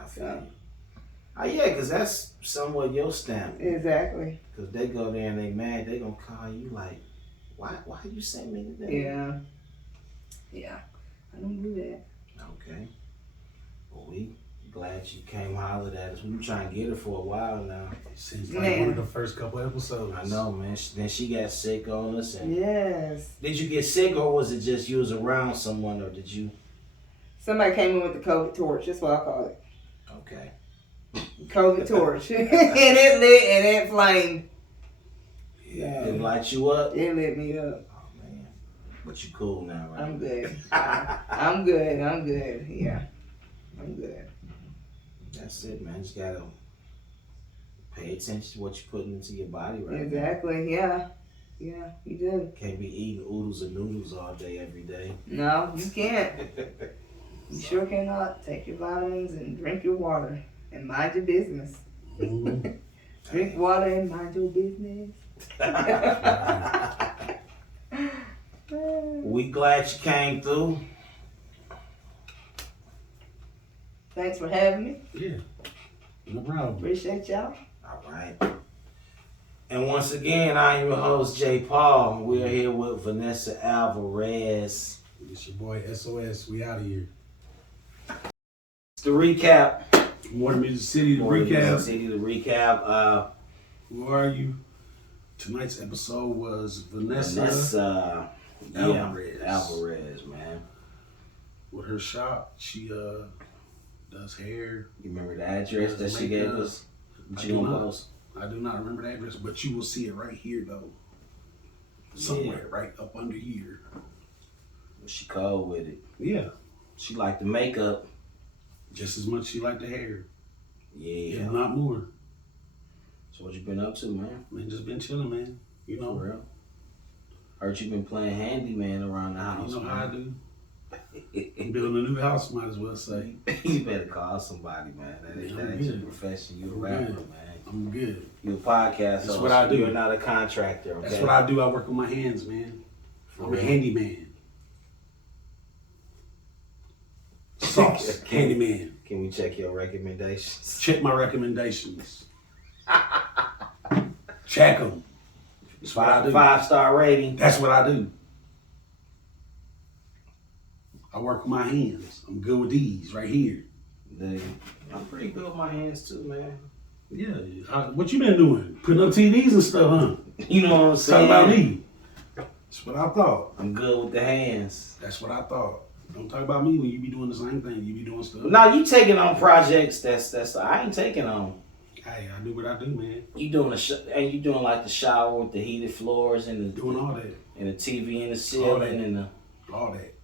I feel you. Oh yeah, because that's somewhat your stamp. Exactly. Because they go there and they mad, they gonna call you like, why you sent me today? Yeah. Yeah. I don't do that. Okay. Well, we glad you came hollered at us. We been trying to get her for a while now. Seems like one of the first couple episodes. I know, man. Then she got sick on us. And Yes. did you get sick, or was it just you was around someone, or did you? Somebody came in with the COVID torch. That's what I call it. Okay. COVID torch. And it lit and it flamed. Yeah. It light you up? It lit me up. Oh, man. But you cool now, right? I'm good. I'm good. Yeah. I'm good. That's it, man. Just gotta pay attention to what you're putting into your body right Exactly. Yeah. Yeah, you do. now. Can't be eating oodles and noodles all day, every day. No, you can't. You sure cannot. Take your vitamins and drink your water and mind your business. Mhm. Drink water and mind your business. We glad you came through. Thanks for having me. Yeah. No problem. Appreciate y'all. All right. And once again, I am your host, J. Paul. We're here with Vanessa Alvarez. It's your boy SOS. We out of here. The recap. More Music City to More recap. Music City to recap. Who are you? Tonight's episode was Vanessa Alvarez. Alvarez, man. With her shop, she does hair. You remember the address that she gave us? I do not remember the address, but you will see it right here though. Somewhere right up under here. She cold with it. Yeah. She liked the makeup. Just as much she liked the hair. Yeah. If not more. So what you been up to, man? Man, just been chilling, man. You know. For real? Heard you been playing handyman around the house. You know man. how I do. Building a new house, might as well say. You better call somebody, man. That ain't your profession. You a rapper, man. I'm good. You a podcast That's what I do. You're not a contractor, okay? That's what I do. I work with my hands, man. I'm a handyman. Sauce. Handyman. Can we check your recommendations? Check my recommendations. Check them. That's what I do. 5-star rating. That's what I do. I work with my hands. I'm good with these right here. I'm pretty good with my hands too, man. Yeah. What you been doing? Putting up TVs and stuff, huh? You know what I'm saying? Talk about me. That's what I thought. I'm good with the hands. That's what I thought. Don't talk about me when you be doing the same thing. You be doing stuff. No, you taking on projects that's I ain't taking on. Hey, I do what I do, man. You doing and you doing like the shower with the heated floors and the Doing all that. and the TV in the ceiling and the all that.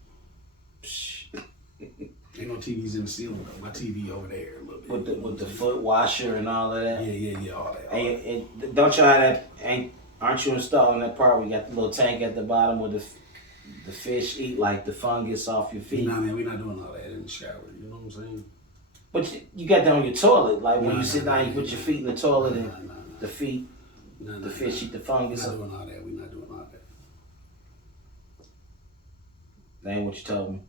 Ain't no TVs in the ceiling though. My TV over there a little bit. with the foot washer and all of that. Yeah, all that. And don't you have that? Aren't you installing that part where you got the little tank at the bottom where the fish eat like the fungus off your feet? Nah, man, we're not doing all that in the shower. You know what I'm saying? But you got that on your toilet, like when you sit down, you put your feet in the toilet and the feet, the fish eat the fungus. We're not doing all that. We're not doing all that. That ain't what you told me.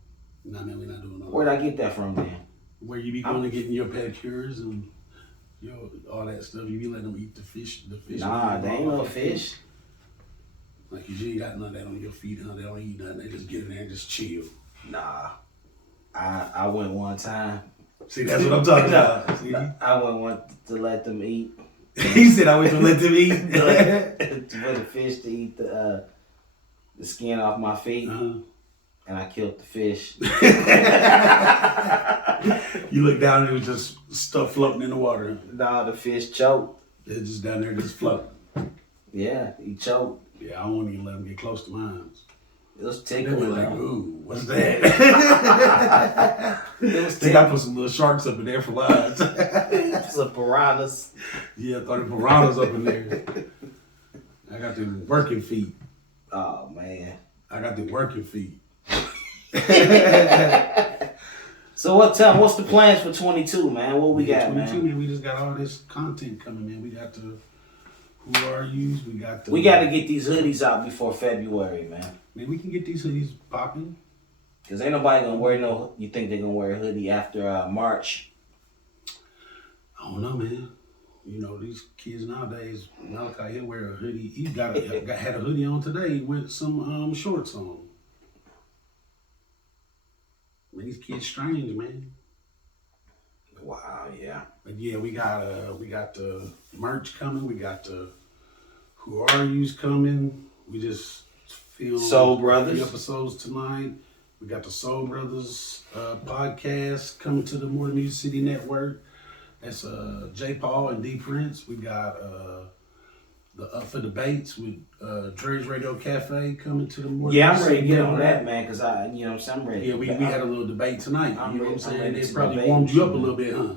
Nah, man, we're not doing all that. Where'd I get that from, then? Where you be going to getting your pedicures and all that stuff. You be letting them eat the fish. Nah, they ain't no fish. Like you ain't got none of that on your feet, huh? They don't eat nothing. They just get in there and just chill. Nah, I went one time. See, that's what I'm talking about. See? I went to let them eat. He said I went to let them eat. For the fish to eat the skin off my feet, and I killed the fish. You look down and it was just stuff floating in the water. Nah, the fish choked. They're just down there just floating. Yeah, he choked. Yeah, I won't even let them get close to mine. It was They tickling. were like, ooh, what's that? It was Think I put some little sharks up in there for lives. Some piranhas. Yeah, I thought the piranhas up in there. I got the working feet. Oh man. I got the working feet. So what's the plans for 22, man? What we got, 22, man? We just got all this content coming, man. We got the Who Are Yous. We got the. We got to get these hoodies out before February, man. Man, we can get these hoodies popping. Cause ain't nobody gonna wear no. You think they're gonna wear a hoodie after March? I don't know, man. You know these kids nowadays. Malachi, he'll wear a hoodie. He had a hoodie on today with some shorts on. Man, these kids strange, man. Wow, yeah. But yeah, we got the merch coming. We got the Who Are Yous coming. We just filmed Soul Brothers 3 episodes tonight. We got the Soul Brothers podcast coming to the More Music City Network. That's J. Paul and D Prince. We got the Up for Debates with Dre's Radio Cafe coming to the More Yeah, I'm Music ready to City get on Network. that, man. Cause I'm ready. Yeah, we had a little debate tonight. I'm You know what I'm ready saying? They to probably debate warmed you up with a you. little bit, huh?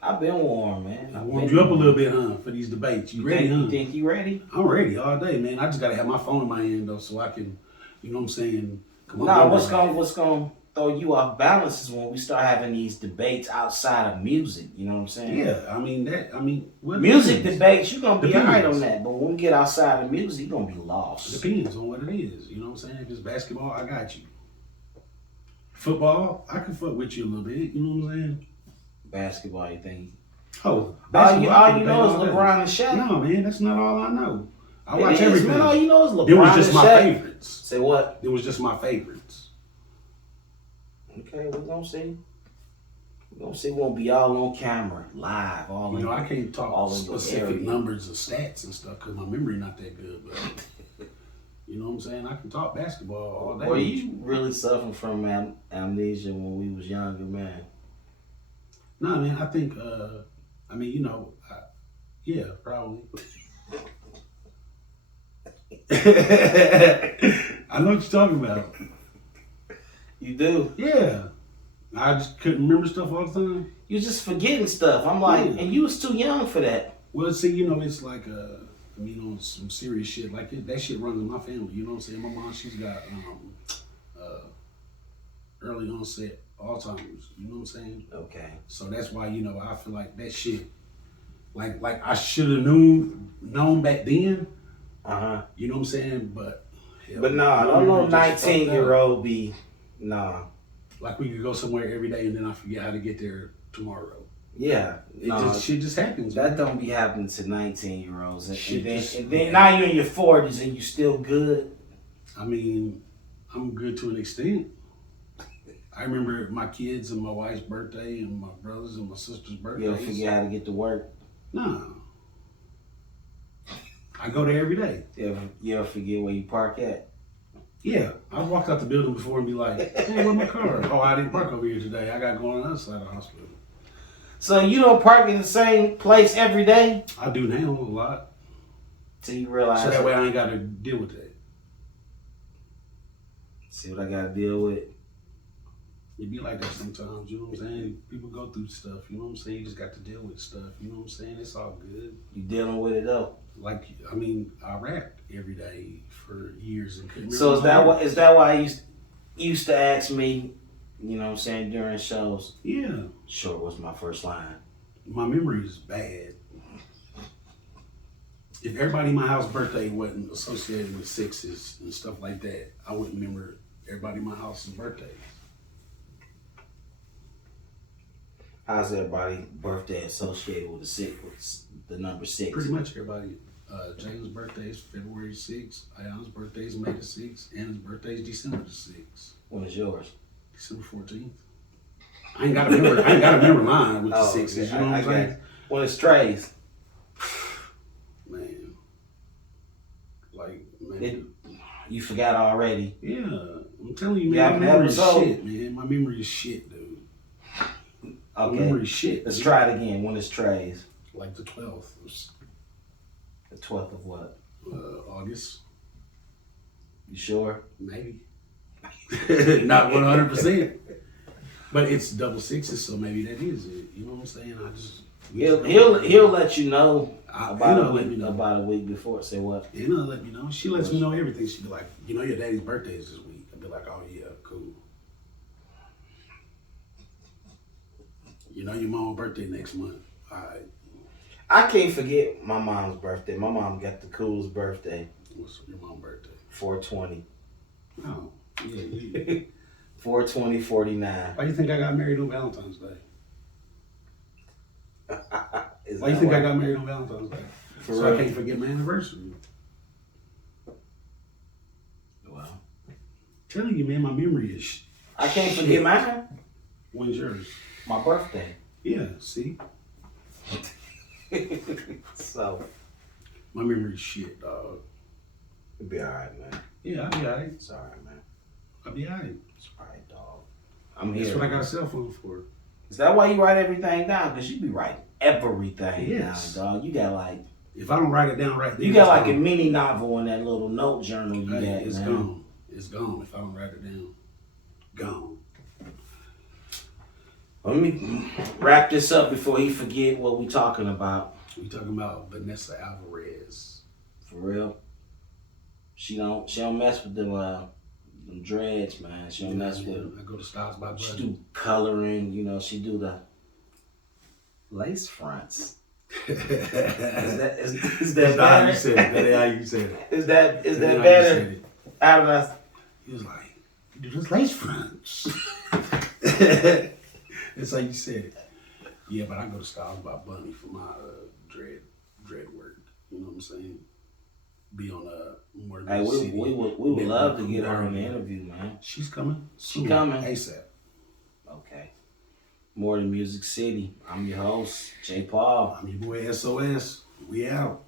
I've been warm, man. I warmed you up a little bit, huh, for these debates. You ready, huh? You think you ready? I'm ready all day, man. I just gotta have my phone in my hand though, so I can, you know what I'm saying? Come on. Nah, what's going throw you off balance is when we start having these debates outside of music. You know what I'm saying? Yeah, I mean, what music depends. debates, you're gonna be Depends. alright on that, but when we get outside of music, you're gonna be lost. It depends on what it is. You know what I'm saying? If it's basketball, I got you. Football, I can fuck with you a little bit. You know what I'm saying? Basketball, you think? Oh, All you basketball, know is all day. LeBron and Shaq. No, man, that's not all I know. I It watch is, everything. man. All you know is LeBron It was just and my Shaq. favorites. Say what? It was just my favorites. Okay, we're gonna see. We're gonna see. We won't be all on camera, live, all You in. know, I can't talk all in your specific area. numbers or stats and stuff because my memory not that good. But you know what I'm saying? I can talk basketball all day. Were you really suffering from amnesia when we was younger, man? No, man, I think, yeah, probably. I know what you're talking about. You do. Yeah. I just couldn't remember stuff all the time. You just forgetting stuff. I'm like, Yeah. and you was too young for that. Well, see, you know, it's like, on some serious shit. Like, that shit runs in my family. You know what I'm saying? My mom, she's got early onset Alzheimer's. You know what I'm saying? Okay. So that's why, you know, I feel like that shit, like I should have known back then. You know what I'm saying? But nah, don't know 19-year-old be nah. Like we could go somewhere every day and then I forget how to get there tomorrow. Yeah. Shit just happens. That man. don't be happening to 19-year-olds. And then Yeah. now you're in your 40s and you still good. I mean, I'm good to an extent. I remember my kids and my wife's birthday and my brothers and my sister's You birthdays. don't forget how to get to work. Nah. I go there every day. You ever forget where you park at? Yeah. I walked out the building before and be like, hey, where's my car? Oh, I didn't park over here today. I got to go on the other side of the hospital. So you don't park in the same place every day? I do now a lot. Till you realize. So that way I ain't got to deal with that. See what I gotta deal with. It be like that sometimes, you know what I'm saying? People go through stuff, you know what I'm saying? You just got to deal with stuff, you know what I'm saying? It's all good. You dealing with it though. Like, I mean, I rapped every day for years and couldn't So remember is that why you used to ask me, you know what I'm saying, during shows? Yeah. Sure, what's my first line? My memory is bad. If everybody in my house birthday wasn't associated with sixes and stuff like that, I wouldn't remember everybody in my house's birthday. How's everybody's birthday associated with the number 6? Pretty much everybody. James' birthday is February 6th. Ayana's birthday is May the 6th. Anna's birthday is December the 6th. When is yours? December 14th. I ain't got to remember mine with the sixes. You know what I'm saying? When it's Trey's. Man. Man. You forgot already. Yeah. I'm telling you, man, Yeah, my memory is episode. shit, man. My memory is shit, dude. My Okay. memory is shit. Let's dude. try it again. When it's Trey's. Like the 12th. The 12th of what? August. You sure? Maybe. Not 100%. But it's double sixes, so maybe that is it. You know what I'm saying? He'll let you know He'll let me know. about a week before. Say what? He'll let me know. She lets me know everything. She'd be like, you know, your daddy's birthday is this week. I'd be like, oh yeah, cool. You know your mom's birthday next month. All right. I can't forget my mom's birthday. My mom got the coolest birthday. What's your mom's birthday? 420. Oh, yeah. 420-49. Why do you think I got married on Valentine's Day? Why do you that think I got married on Valentine's Day? For So real? I can't forget my anniversary. Well, Telling you, man, my memory is I can't forget mine. When's yours? My birthday. Yeah, see? So My memory is shit, dog. it'll be alright, man. Yeah, I'll be alright. It's alright, man. I'll be alright. It's alright, dog. I'm That's here. what I got a cell phone for. Is that why you write everything down? Because you be writing everything Yes. down, dog. You got like If I don't write it down right then, you got it's like a gone. mini novel in that little note journal you Hey, got, it's man. gone. It's gone if I don't write it down. Gone. Let me wrap this up before he forget what we talking about. We talking about Vanessa Alvarez. For real. She don't mess with them them dreads, man. She don't mess with them. I go to Styles by She Buddy. do coloring, you know. She do the lace fronts. Is that That's how you better? said it. That's how you said it. Is that That's how you better? said it. Out of us. He was like, you do this lace fronts. That's how you said it. Yeah, but I go to Styles by Bunny for my dread work. You know what I'm saying? Be on more Hey, we would love to get her in the interview, man. She's coming. She coming. ASAP. Okay. More Than Music City. I'm your host, J. Paul. I'm your boy SOS. We out.